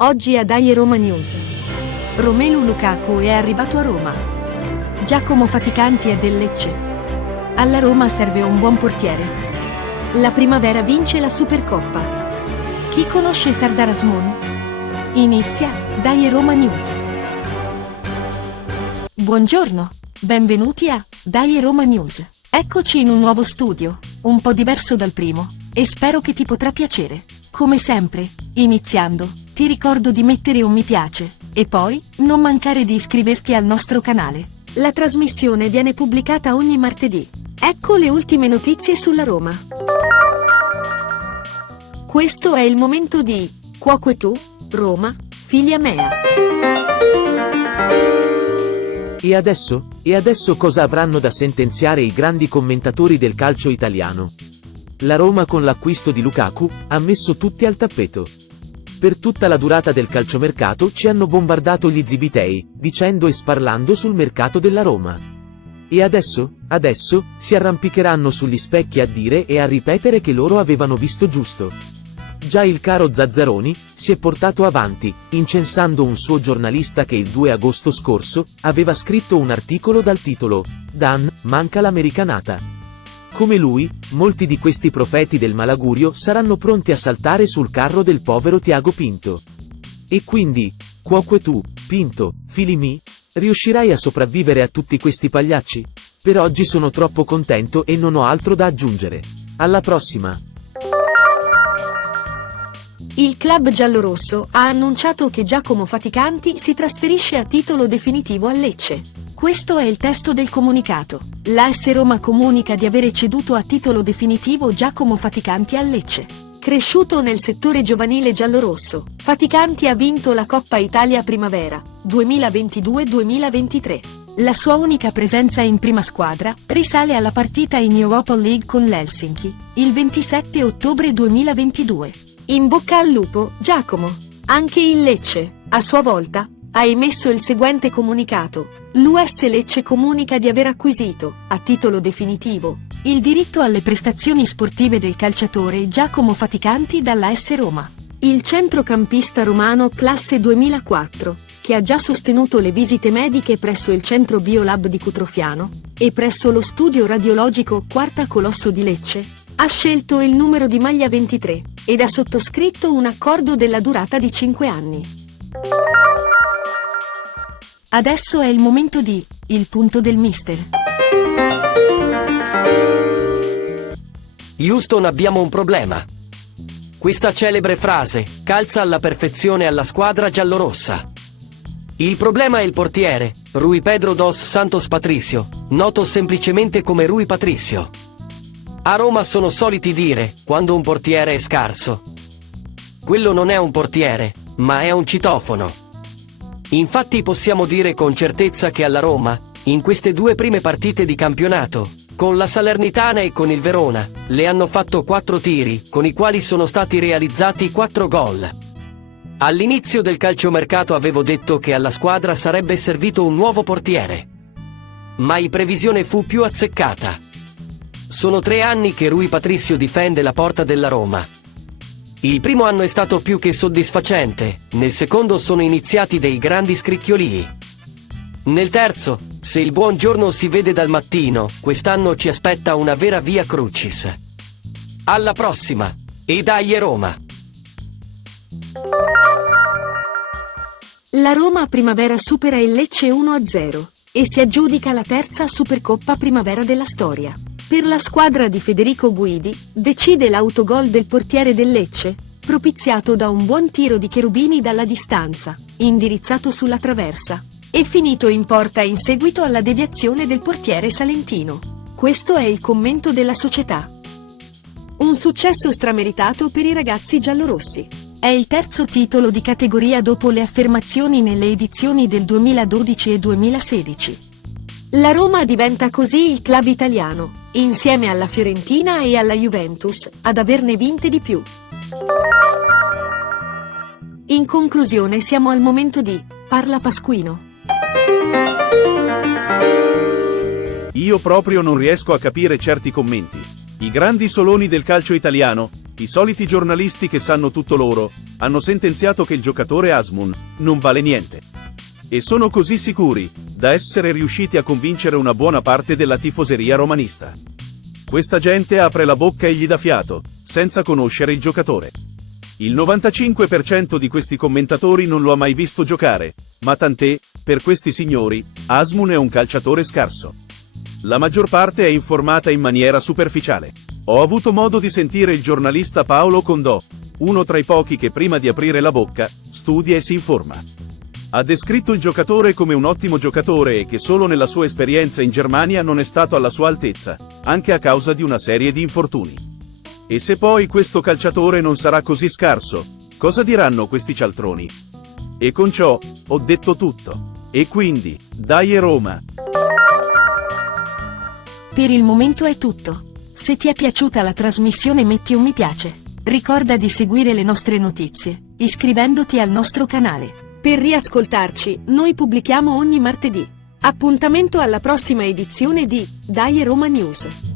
Oggi a Dai Roma News. Romelu Lukaku è arrivato a Roma. Giacomo Faticanti è del Lecce. Alla Roma serve un buon portiere. La primavera vince la Supercoppa. Chi conosce Sardar Azmoun? Inizia Dai Roma News. Buongiorno, benvenuti a Dai Roma News. Eccoci in un nuovo studio, un po' diverso dal primo, e spero che ti potrà piacere. Come sempre, iniziando, ti ricordo di mettere un mi piace, e poi, non mancare di iscriverti al nostro canale. La trasmissione viene pubblicata ogni martedì. Ecco le ultime notizie sulla Roma. Questo è il momento di Quoque tu, Roma, figlia mea. E adesso cosa avranno da sentenziare i grandi commentatori del calcio italiano? La Roma con l'acquisto di Lukaku ha messo tutti al tappeto. Per tutta la durata del calciomercato ci hanno bombardato gli zibitei, dicendo e sparlando sul mercato della Roma. E adesso si arrampicheranno sugli specchi a dire e a ripetere che loro avevano visto giusto. Già il caro Zazzaroni si è portato avanti, incensando un suo giornalista che il 2 agosto scorso aveva scritto un articolo dal titolo "Dan, manca l'americanata". Come lui, molti di questi profeti del malagurio saranno pronti a saltare sul carro del povero Tiago Pinto. E quindi, Quoque tu, Pinto, fili mi? Riuscirai a sopravvivere a tutti questi pagliacci? Per oggi sono troppo contento e non ho altro da aggiungere. Alla prossima! Il club giallorosso ha annunciato che Giacomo Faticanti si trasferisce a titolo definitivo al Lecce. Questo è il testo del comunicato. L'AS Roma comunica di avere ceduto a titolo definitivo Giacomo Faticanti al Lecce. Cresciuto nel settore giovanile giallorosso, Faticanti ha vinto la Coppa Italia Primavera 2022-2023. La sua unica presenza in prima squadra risale alla partita in Europa League con l'Helsinki, il 27 ottobre 2022. In bocca al lupo, Giacomo. Anche il Lecce, a sua volta, ha emesso il seguente comunicato. L'US Lecce comunica di aver acquisito, a titolo definitivo, il diritto alle prestazioni sportive del calciatore Giacomo Faticanti dall'AS Roma. Il centrocampista romano classe 2004, che ha già sostenuto le visite mediche presso il centro Biolab di Cutrofiano e presso lo studio radiologico Quarta Colosso di Lecce, ha scelto il numero di maglia 23 ed ha sottoscritto un accordo della durata di 5 anni. Adesso è il momento di il punto del mister. Houston, abbiamo un problema. Questa celebre frase calza alla perfezione alla squadra giallorossa. Il problema è il portiere, Rui Pedro dos Santos Patricio, noto semplicemente come Rui Patricio. A Roma sono soliti dire, quando un portiere è scarso: quello non è un portiere, ma è un citofono. Infatti possiamo dire con certezza che alla Roma, in queste due prime partite di campionato, con la Salernitana e con il Verona, le hanno fatto 4 tiri, con i quali sono stati realizzati 4 gol. All'inizio del calciomercato avevo detto che alla squadra sarebbe servito un nuovo portiere. Mai previsione fu più azzeccata. Sono 3 anni che Rui Patricio difende la porta della Roma. Il primo anno è stato più che soddisfacente, nel secondo sono iniziati dei grandi scricchiolii. Nel terzo, se il buon giorno si vede dal mattino, quest'anno ci aspetta una vera via crucis. Alla prossima, e dai Roma! La Roma Primavera supera il Lecce 1-0 e si aggiudica la terza Supercoppa Primavera della storia. Per la squadra di Federico Guidi, decide l'autogol del portiere del Lecce, propiziato da un buon tiro di Cherubini dalla distanza, indirizzato sulla traversa, e finito in porta in seguito alla deviazione del portiere salentino. Questo è il commento della società. Un successo strameritato per i ragazzi giallorossi. È il terzo titolo di categoria dopo le affermazioni nelle edizioni del 2012 e 2016. La Roma diventa così il club italiano, insieme alla Fiorentina e alla Juventus, ad averne vinte di più. In conclusione siamo al momento di Parla Pasquino. Io proprio non riesco a capire certi commenti. I grandi soloni del calcio italiano, i soliti giornalisti che sanno tutto loro, hanno sentenziato che il giocatore Azmoun non vale niente. E sono così sicuri da essere riusciti a convincere una buona parte della tifoseria romanista. Questa gente apre la bocca e gli dà fiato, senza conoscere il giocatore. Il 95% di questi commentatori non lo ha mai visto giocare, ma tant'è, per questi signori, Azmoun è un calciatore scarso. La maggior parte è informata in maniera superficiale. Ho avuto modo di sentire il giornalista Paolo Condò, uno tra i pochi che prima di aprire la bocca, studia e si informa. Ha descritto il giocatore come un ottimo giocatore e che solo nella sua esperienza in Germania non è stato alla sua altezza, anche a causa di una serie di infortuni. E se poi questo calciatore non sarà così scarso, cosa diranno questi cialtroni? E con ciò, ho detto tutto. E quindi, dai Roma! Per il momento è tutto. Se ti è piaciuta la trasmissione metti un mi piace. Ricorda di seguire le nostre notizie, iscrivendoti al nostro canale. Per riascoltarci, noi pubblichiamo ogni martedì. Appuntamento alla prossima edizione di Dai Roma News.